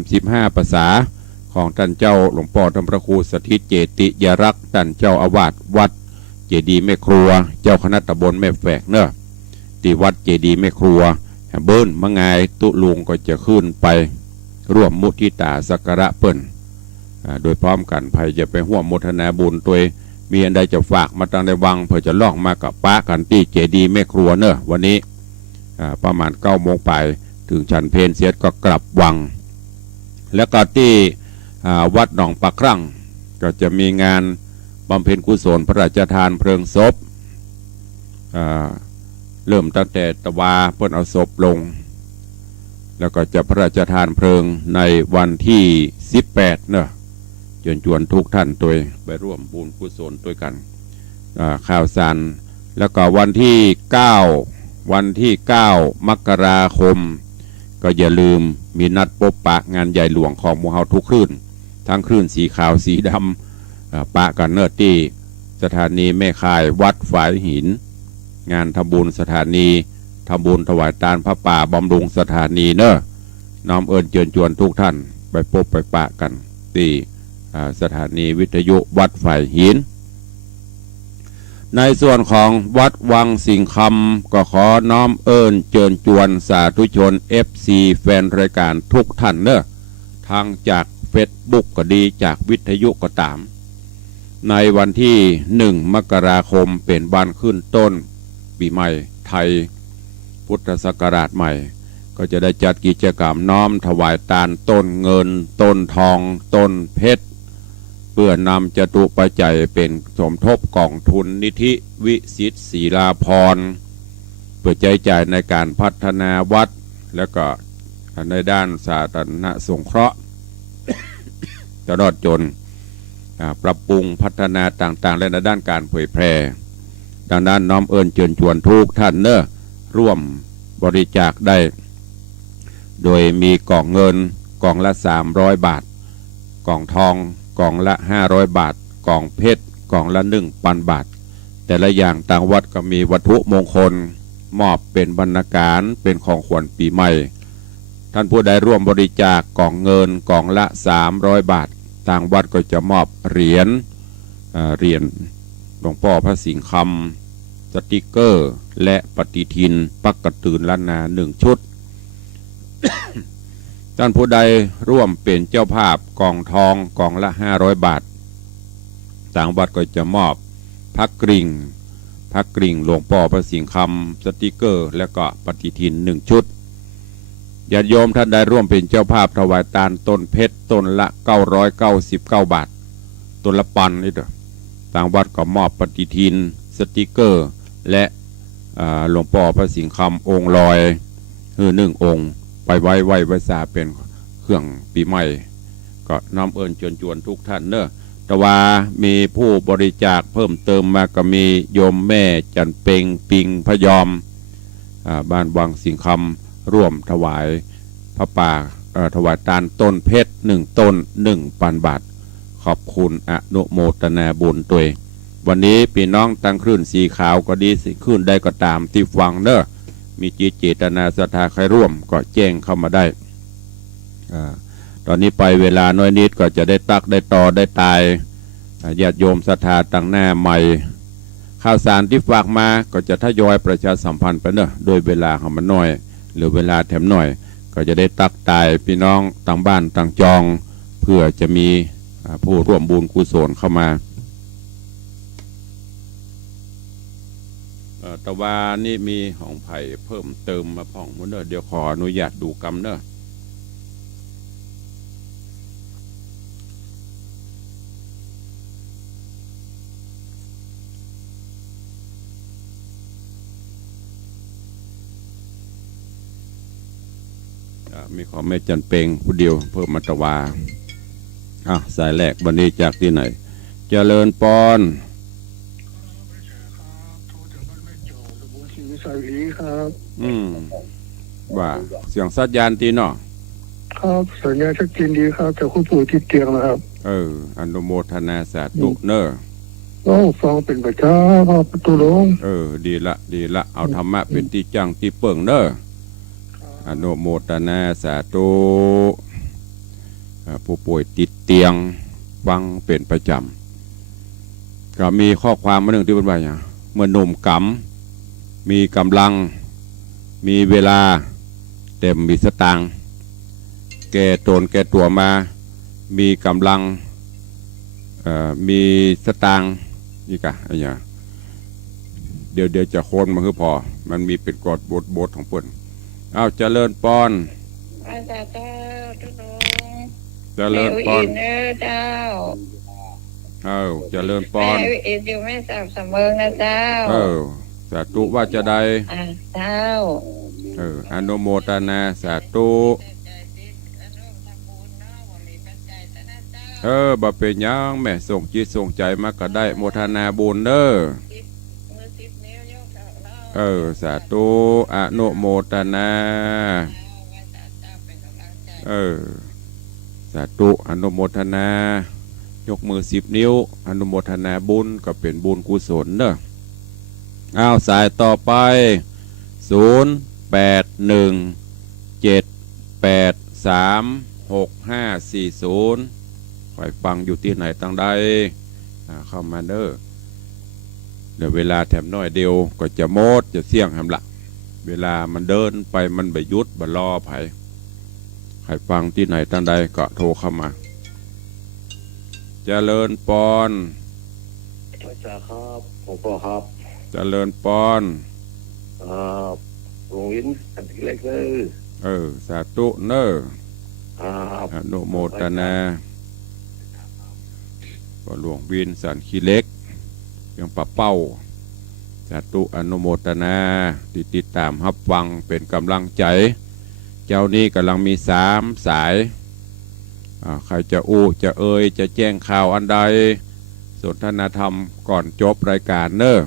35ภาษาของท่านเจ้าหลวงพ่อธรรมพระครูสถิตเจติยรักษ์ท่านเจ้าอาวาสวัดเจดีย์แม่ครัวเจ้าคณะตำบลแม่แฝกเนอะที่วัดเจดีย์แม่ครัวเบิ้ลมะงายตุลุงก็จะขึ้นไปร่วมมุทิตาสักการะเปิ้นโดยพร้อมกันภัยจะไปห่วมโมทนาบุญตัวมีอันใดจะฝากมาตั้งในวังเพื่อจะล่องมากับป้ากันที่เจดีย์แม่ครัวเนอะวันนี้ประมาณ9 โมงไปถึงฉันเพลเสียก็กลับวังแล้วก็ที่วัดหนองปากครั่งก็จะมีงานบำเพ็ญกุศลพระราชทานเพลิงศพเริ่มตั้งแต่ตะวาเพิ่นเอาศพลงแล้วก็จะพระราชทานเพลิงในวันที่18เนอะเชิญชวนทุกท่านตัวไปร่วมบุญกุศลด้วยกันข่าวสารแล้วก็วันที่9 มกราคมก็อย่าลืมมีนัดพบปะงานใหญ่หลวงของหมู่เฮาทุกคลื่นทั้งคลื่นสีขาวสีดำปะกันเนอที่สถานีแม่ข่ายวัดฝายหินงานทำบุญสถานีทำบุญถวายทานพระป่าบำรุงสถานีเนอะน้อมเอิญเชิญชวนทุกท่านไปพบไปปะกันที่สถานีวิทยุวัดฝ่ายหินในส่วนของวัดวังสิงคำก็ขอน้อมเอิญเชิญชวนสาธุชน FC แฟนรายการทุกท่านเนอะทางจากเฟซบุ๊กก็ดีจากวิทยุก็ตามในวันที่1 มกราคมเป็นวันขึ้นต้นปีใหม่ไทยพุทธศักราชใหม่ก็จะได้จัดกิจกรรมน้อมถวายทานต้นเงินต้นทองต้นเพชรเพื่อนำจตุปัจจัยเป็นสมทบกองทุนนิธิวิสิตศิลาภรณ์เพื่อใช้จ่ายในการพัฒนาวัดและก็ในด้านสาธารณสงเคราะห์ ตลอดจนปรับปรุงพัฒนาต่างๆและในด้านการเผยแพร่ดังนั้นน้อมเอิญเชิญชวนทุกท่านเนอะร่วมบริจาคได้โดยมีกล่องเงินกล่องละ300 บาทกล่องทองกล่องละ500 บาทกล่องเพชรกล่องละ 1,000 บาทแต่ละอย่างต่างวัดก็มีวัตถุมงคลมอบเป็นบรรณาการเป็นของขวัญปีใหม่ท่านผู้ใดร่วมบริจาคกล่องเงินกล่องละ300 บาททางวัดก็จะมอบเหรียญหลวงพ่อพระสิงห์คำสติกเกอร์และปฏิทินปักกระตือนล้านนา1 ชุด ท่านผู้ใดร่วมเป็นเจ้าภาพกล่องทองกล่องละ500 บาททางวัดก็จะมอบพระกริ่งหลวงพ่อพระสิงห์คำสติกเกอร์และก็ปฏิทิน1 ชุดญาติโยมท่านใดร่วมเป็นเจ้าภาพถวายทานต้นเพชรต้นละ999 บาทต้นละปันนี่เด้อทางวัดก็มอบปฏิทินสติกเกอร์และหลวงพ่อพระสิงห์คำองค์ลอย1 องค์ไปไว้สาเป็นเครื่องปีใหม่ก็น้อมเอิญชวนทุกท่านเนอะ แต่ว่ามีผู้บริจาคเพิ่มเติมมาก็มีโยมแม่จันเปงปิงพยอมบ้านวังสิงคำร่วมถวายพระป่าถวายตาลต้นเพชร1 ต้น 1,000 บาทขอบคุณอนุโมทนาบุญตัววันนี้พี่น้องตั้งคลื่นสีขาวก็ดีสิคลื่นได้ก็ตามที่ฟังเนอะมีจิตเจตนาศรัทธาใครร่วมก็แจ้งเข้ามาได้ตอนนี้ไปเวลาน้อยนิดก็จะได้ตักได้ต่อได้ตายญาติโยมศรัทธาตั้งหน้าใหม่ข่าวสารที่ฝากมาก็จะทยอยประชาสัมพันธ์ไปเนอะโดยเวลาของมันน้อยหรือเวลาแถมหน่อยก็จะได้ตักตายพี่น้องต่างบ้านต่างจองเพื่อจะมีผู้ร่วมบุญกุศลเข้ามาแต่ว่านี่มีของไผ่เพิ่มเติมมาพ่องมันเนอะเดี๋ยวขออนุญาตดูกำเนอะมีของแม่จันเปงผู้เดียวเพิ่มมาตวาสายแรกวันนี้จากที่ไหนเจริญปอนว่าเสียงสัญญาณตีเนาะครับสัญญาณชัดเจนดีครับจากคุณปู่ที่เตียงนะครับอนุโมทนาสาธุเนอฟังเป็นประจาครับประตูหลวงดีละเอาธรรมะเป็นที่จังที่เปิ่งเนออนุโมทนาสาธุผู้ป่วยติดเตียงฟังเป็นประจำก็มีข้อความมาหนึ่งที่เป็นว่าอย่างเมื่อหนุ่มกำมีกำลังมีเวลาเต็มมีสตางค์แก่ตนแก่ตัวมามีกำลังมีสตางค์นี่กะอะไรอย่างเดี๋ยวจะโค่นมาคือพอมันมีเป็นกฎบทของเพิ่นเอาเจริญปอนเจริญปอนเจ้าเจริญปอนอยู่ไม่สับเสมอนะเจ้าสาธุว่าจะได้เจ้าอนุโมทนาสาธุบ่เป็นยังแม่ส่งจิตส่งใจมาก็ได้โมทนาบุญเด้อสาธุอนุโมทนาสาธุอนุโมทนายกมือ10 นิ้วอนุโมทนาบุญก็เป็นบุญกุศลเด้อสายต่อไป0817836540ไปฟังอยู่ที่ไหนตั้งใดเข้ามาเด้อเดี๋ยวเวลาแถมน้อยเดียวก็จะโมดจะเสี่ยงแถมละเวลามันเดินไปมันไปยุดบรอไผใครฟังที่ไหนตั้งใดก็โทรเข้ามาเจริญปอนพระจ่าครับผมปอครับเจริญปอนหลวงวินอันที่เล็กเลยสาธุเนออนุโมทนาก็หลวงวินสันขี้เล็กยังปะเป้าสาธุอนุโมทนาติดตามรับฟังเป็นกำลังใจเจ้านี้กำลังมี3 สายใครจะจะจะแจ้งข่าวอันใดสนทนาธรรมก่อนจบรายการเนอะ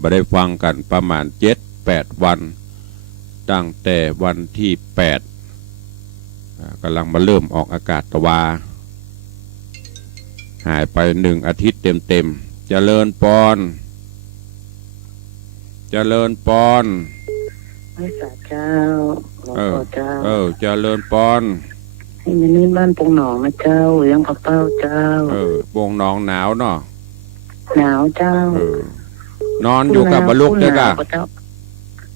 มาได้ฟังกันประมาณ7-8 วันตั้งแต่วันที่8กำลังมาเริ่มออกอากาศตะวาหายไป1 อาทิตย์เต็มเจริญปอนเจริญปอนพระเจ้าเจ้าเจริญปอนนี่บ้านปงหนองนะเจ้ายังผักเป้าเจ้าปงหนองหนาวเนาะหนาวเจ้านอนอยู่กับบลูกเด้อกะ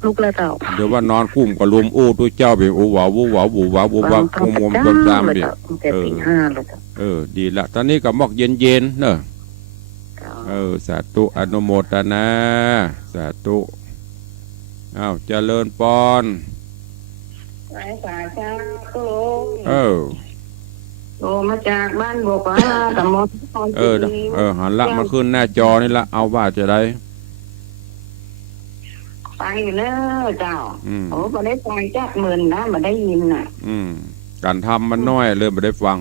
ลูกแล้วเจ้าเดี๋ยวว่านอนคุ้มกับลุมตัวเจ้าเป็นหวาวูงมจำดิดีละตอนนี้ก็มอกเย็นเนอะสาธุอนุโมทนาสาธุเจริญปอนสายสายเจ้าโตมาจากบ้านบกกับมดหันละมาขึ้นหน้าจอนี่ละเอาว่าจะได้ฟังอยู่เนอะเจ้ามาได้ฟังจัก10,000นะมาได้ยินน่ะการทำมันน้อยเลยมาได้ฟัง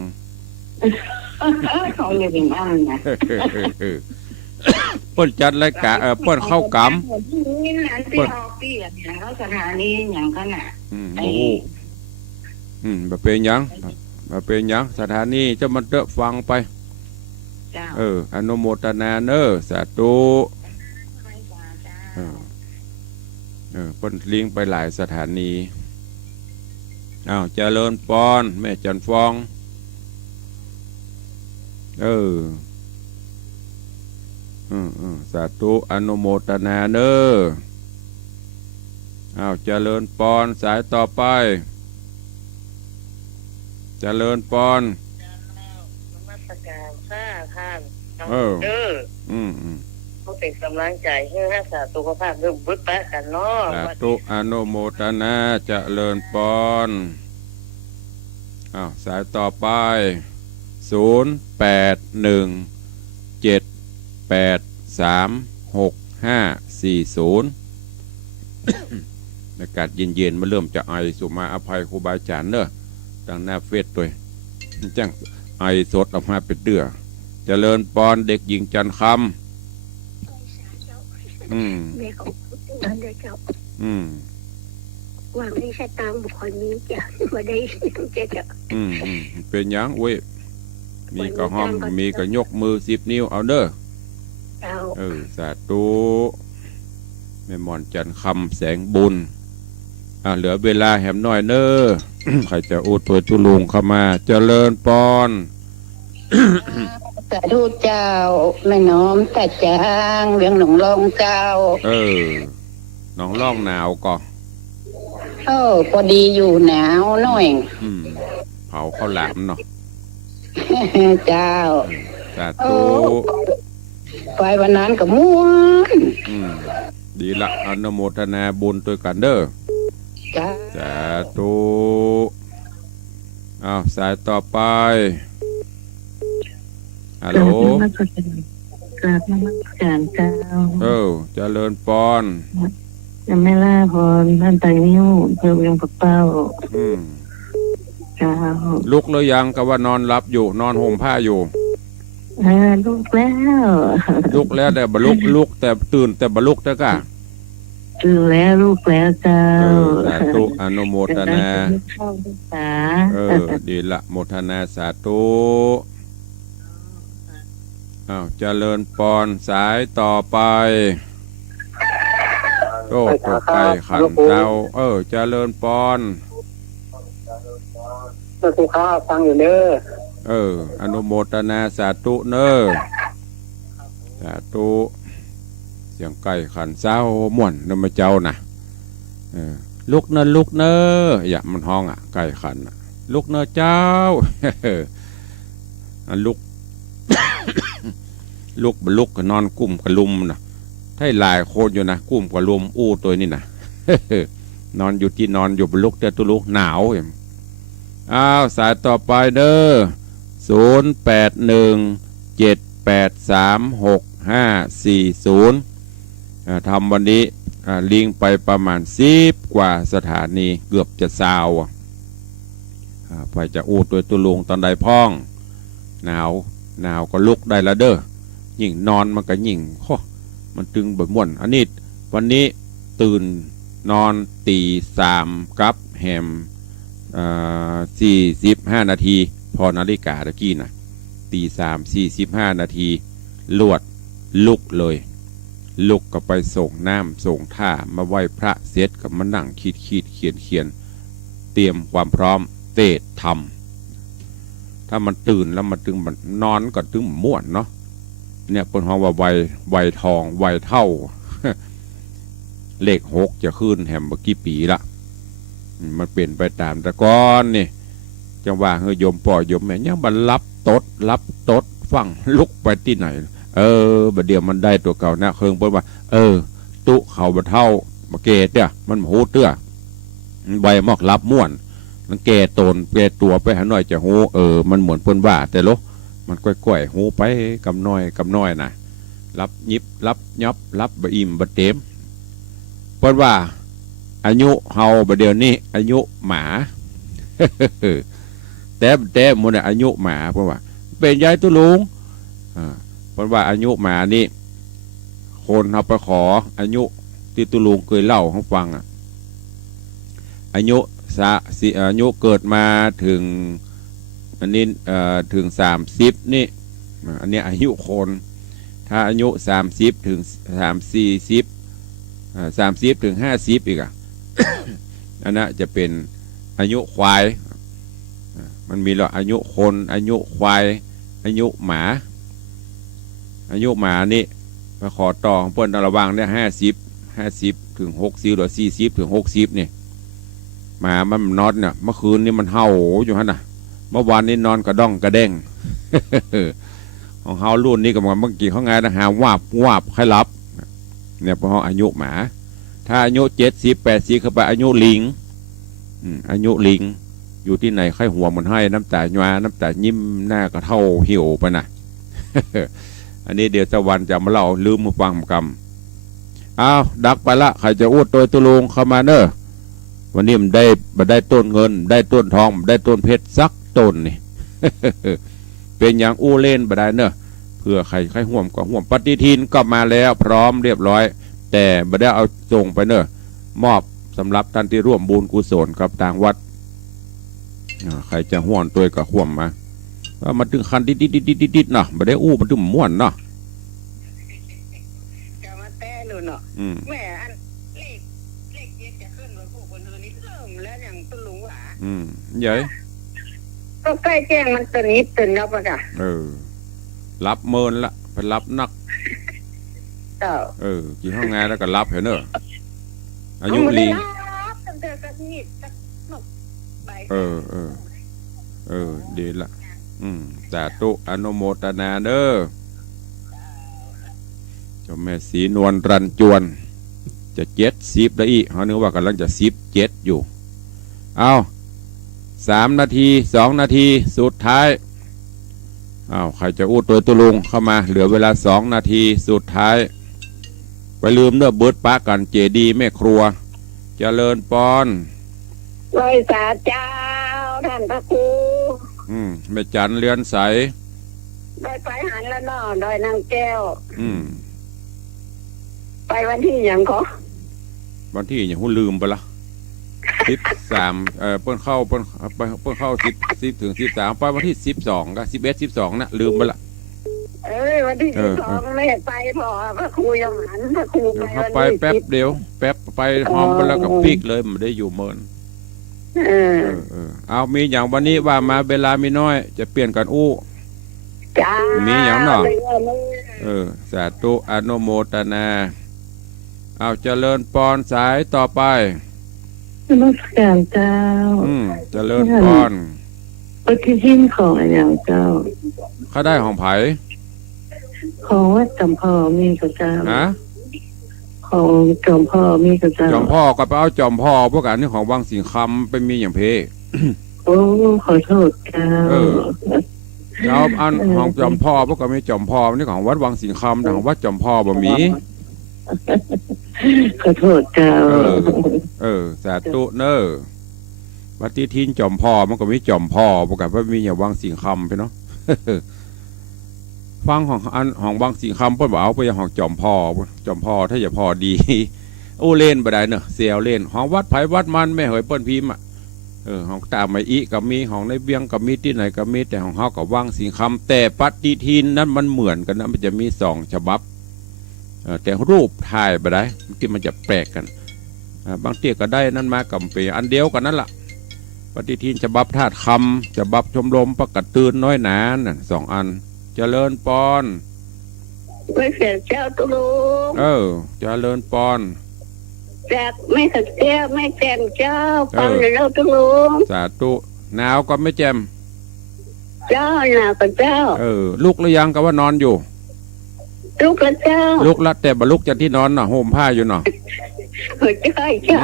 เขาอยู่เป็นอันนะ เปิ้นจัดรายการเปิ้นเข้ากรรม นี่อันที่ออกที่อย่างเขาสถานีอย่างกันน่ะ โอ้โหแบบเป็นหยังแบบเป็นหยังสถานีจะมันเตอะฟังไป เจ้า อนุโมทนาเนอสาธุเปิ้นลิงก์ไปหลายสถานีอ้าวเจริญปอนแม่จันฟองสาธุอนุโมทนาเนออ้าวเจริญปอนสายต่อไปเจริญปอน มาตรการค่าท่าน เขาเป็นกำลังใจให้รักษาสุขภาพเรื่องบุญปะกันเนาะ สาธุอนุโมทนาเจริญปอนอ้าวสายต่อไป0817836540 อากาศเย็นๆมาเริ่มจะไอสุมาอภัยครูบาอาจารย์เนอะตั้งหน้าเฟซตัวจังไอสดออกมาเป็นเดือเจริญปอนเด็กหญิงจันคำแม่ของนั่นเด้อเจ้าว่าไม่ใช่ตามบุคคลนี้จ้ะว่าได้ยังจะเป็นยังเว้ยมีกระห้อมมีกระยกมือ10 นิ้วเอาเด้อสาธุแม่มอนจันคำแสงบุญเหลือเวลาแหมหน่อยเนอ ใครจะอุดตัวตุลุงเข้ามาเจริญปอนสาธุเจ้าแม่น้อมแต่จางเรื่องหนองรองเจ้าหนองร่องหนาวก่อพอดีอยู่หนาวหน่อยเผาข้าวหลามเนาะเจ้าสาธุไปวันนั้นกับม้วนดีละอนุโมทนาบุญตัวกันเด้อสาธุสายต่อไปฮัลโหลกราบนมัสการเจ้าเจริญปอนยังไม่ล่าพรท่านไตรนิ้วเพิ่มยังกับเป้าลุกหรือยังก็ว่านอนรับอยู่นอนห่มผ้าอยู่ลุกแล้วแต่บลุกแต่ตื่นแต่บลุกแต่ก็ตื่นแล้วลุกแล้วเจ้าสาธุอนุโมทนาดีละโมทนาสาธุเจริญปอนสายต่อไปโอ้ตกใจขันเจ้าเจริญปอนสุขภาพฟังอยู่เด้ออนุโมทนาสาธุเนอสาธุเสียงไก่ขันเจ้าม่วนนำมาเจ้านะลุกเนอลุกเนออย่ามันห้องไก่ขันลุกเนอเจ้าลุก ลุกก็นอนกุ้มกับลุมนะถ้าหลายโคนอยู่นะกุ้มกับลุมอู้ตัวนี่นะ นอนอยู่ที่นอนอยู่บนลุกแต่ตัวลุกหนาวสายต่อไปเด้อ0817836540ทำวันนี้ลิงไปประมาณ10 กว่าสถานีเกือบจะ20ไปจะอู้ตัวลุงตอนใดพ้องหนาวก็ลุกได้ละเด้อยิ่งนอนมันก็ยิ่งมันตึงแบบม่วนอันนี้วันนี้ตื่นนอน3:00กับแฮม45 นาทีพอนาฬิกาตะกี้นะ3:45 นาทีลวดลุกเลยลุกก็ไปส่งน้ำส่งท่ามาไหว้พระเสร็จกับมานั่งคิดเขียนเตรียมความพร้อมเตะทำถ้ามันตื่นแล้วมันตึงมันนอนก็ตึงม่วนเนาะเนี่ยคนห้องว่าไวทองไวเท่า เลข6จะขึ้นแหมเมื่อกี่ปีละมันเปลี่ยนไปตามแต่ก่อนนี่จังว่าเฮยยมป่อยมแม่ยังบันรับตดฟังลุกไปที่ไหนบัดเดียวมันได้ตัวเก่านะเคิงเปิ้นว่าตุเขาบัดเท่ามาเกตเนี่ยมันหูเตื้อใบมอกรับม่วนมันแก่ตนแก่ตัวไปหาหน่อยจะหูมันเหมือนเปิ้นว่าแต่โลมันก้อยๆหูไปกำน้อยนะรับยิบรับยับรับบะอิ่มบะเต็มเปิ้นว่าอายุเฮาบัดเดียวนี้อายุหมา แต่มันอายุหมาเพราะว่า เป็นยายตุลุงเพราะว่าอายุหมานี่คนเขาไปขออายุที่ตุลุงเคยเล่าให้ฟังอายุอายุเกิดมาถึงอันนี้ถึง30นี่อันนี้อายุคนถ้าอายุ30ถึง30ถึง50อีกอันนั้นจะเป็นอายุควายมันมีหรออายุคนอายุควายอายุหมาอายุหมานี่มาขอต่อของเปิ้ลระวังเนี่ย50ถึง60หรือ40ถึง60นี่หมามันนอนเนี่ยเมื่อคืนนี่มันเห่าอยู่ฮะน่ะเมื่อวานนี้นอนกระด้องกระเด้ง ของเฮารุ่นนี้กับเมื่อกี้เขาไงนะหาวาบให้รับเนี่ยเพราะอายุหมาถ้าอายุ70-80เข้าไปอายุลิงอายุลิงอยู่ที่ไหนใครหัวมันให้น้ำตาหวานน้ำตายิ้มหน้าก็เท่าหิวไปนะ อันนี้เดี๋ยวตะวันจะมาเล่าลืมมาฟังกำอ้าวดักไปละใครจะอุดตัวตุลุงเข้ามาเนอะวันนี้มันได้ต้นเงินได้ต้นทองได้ต้นเพชรสักต้นนี่ เป็นอย่างอู้เล่นบ่ได้เนอะเพื่อใครห่วมก็ห่วมปฏิทินก็มาแล้วพร้อมเรียบร้อยแต่บ่ได้เอาส่งไปเนอะมอบสำหรับท่านที่ร่วมบุญกุศลกับทางวัดใครจะห่วงตัวก็ห่วมมามาถึงคันดิดเนาะบ่ได้อู้มันถึงม่วนเนาะจะมาแต่หนูเนาะแม่อันเลขเย็ดจะขึ้นมาผู้คนนี้เริ่มแล้วอย่างตุลุงหว่าใหญ่ก็ใกล้แจ้งมันตื่นนิดตื่นแล้วปะจ้ะรับเมินละไปรับนักกี่ห้องงานแล้วก็รับเห็นเนอะอายุลีดีละสาธุอนุโมทนาเด้อเจ้าแม่สีนวลรันจวนจะ70แล้วอีเขานึกว่ากำลังจะ17อยู่เอา3 นาที2 นาทีสุดท้ายใครจะอู้ตัวตุลุงเข้ามาเหลือเวลา2 นาทีสุดท้ายไปลืมเนื้อเบิดปะกันเจดีแม่ครัวเจริญปอนลอยสาเจ้าท่านพระครูแม่จันเรือนใสได้ไปหันแล้วเนาะดอยนางแก้วไปวันที่อย่างขอวันที่อย่างหูลืมไปละ13เปิ้นเข้า10ถึง13ไปวันที่12กับ11 12นะลืมไปละวันที่12ไม่ไปพอพระครูยังหันพระครูไปแป๊บเดียวแป๊บไปหอมไปแล้วก็ปีกเลยไม่ได้อยู่เมินเอามีอย่างวันนี้ว่ามาเวลามีน้อยจะเปลี่ยนกันอู้มีอย่างหน่อสาธุอนุโมทนาเอาเจริญปอนสายต่อไปนมัสการเจ้าเจริญพรปฏิทินของอย่างเจ้าเขาได้ของไผ่ของวัดจอมพ่อมีกับเจ้าของจอมพ่อมีกับเจ้าจอมพ่อก็ไปเอาจอมพ่อพวกอันนี้ของวังสิงคำไปมีอย่างเพโอ้ขอโทษเจ้าแล้วอันของจอมพ่อพวกก็ไม่จอมพ่อนี่ของวัดวังสิงคำแต่ของวัดจอมพ่อบ่มีขอโทษเจ้าสาธุเนอปฏิทินจอมพ่อมันก็มีจอมพ่อพวกกันว่ามีอย่างวังสิงคำไปเนาะฟังของวังสิงคำเพิ่นบอกเอาไปอย่างของจอมพ่อถ้าอย่าพ่อดีโอ้เล่นบ่ได้เนอะเสียวเล่นของวัดไผ่วัดมันไม่เหยเปิ้นพิมพ์ของตามไม่อีกับมีของในเบียงกับมีที่ไหนกับมีแต่ของเฮากับวังสิงคำแต่ปฏิทินนั้นมันเหมือนกันนะมันจะมี2 ฉบับแต่รูปถ่ายบ่ได้ที่มันจะแปลกกันบางทีก็ได้นั่นมากับเปอันเดียวกันนั่นแหละปฏิทินฉบับธาตุคำฉบับชมรมประกาศตื่นน้อยหนา2 อันเจริญปอนไม่เสียเจ้าตุลุงเจริญปอนจากไม่ขัดแก้วไม่แจ่มเจ้าปอนเจ้าตุลุงสาธุหนาวก็ไม่แจ่มเจ้าหนาวกับเจ้าลุกหรือยังก็ว่านอนอยู่ลุกแล้วเจ้าลุกแล้วแต่บรรลุจากที่นอนน่ะห่มผ้าอยู่เนาะใช่เจ้า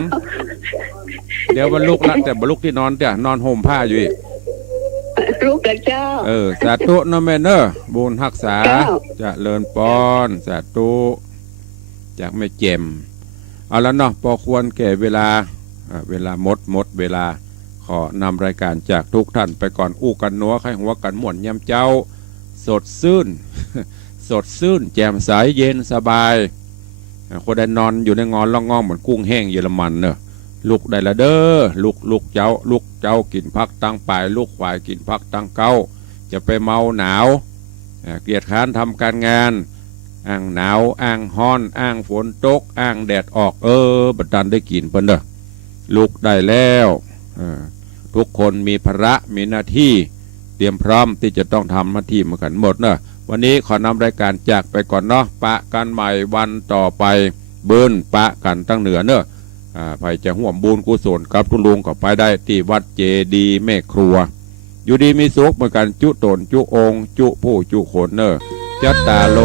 เดี๋ยวบรรลุแล้วแต่บรรลุที่นอนจ้ะนอนห่มผ้าอยู่อีกลุกแล้วเจ้าสาธุนะแม่เนอบุญรักษาจะเลินปอนสาธุจากแม่เจมเอาแล้วเนาะพอควรแก่เวลาหมดเวลาขอนำรายการจากทุกท่านไปก่อนอู้กันนัวใครหัวกันหม่วนยำเจ้า สดชื่น สดชื่นแจ่มใสเย็นสบายคนได้นอนอยู่ในงอนล่องงอเหมือนกุ้งแห้งเยอรมันเนอะลูกได้ละเด้อลูกเจ้ากินพักตั้งปลายลูกควายกินพักตั้งเก้าจะไปเมาหนาวเกียจค้านทำการงานอ้างหนาวอ้างฮ้อนอ้างฝนตกอ้างแดดออกบัดดันได้กินเพิ่นเด้อลูกได้แล้วทุกคนมีภาระมีหน้าที่เตรียมพร้อมที่จะต้องทำหน้าที่เหมือนกันหมดเนอะวันนี้ขอนำรายการจากไปก่อนเนาะปะกันใหม่วันต่อไปเบิ้นปะกันตั้งเหนือเนอะไปจะห่วมบุญกุศลกับทุลุงก็ไปได้ที่วัดเจดีย์แม่ครัวอยู่ดีมีสุขเหมือนกันจุตนจุองค์จุผู้จุขนเนอะจัตตาโล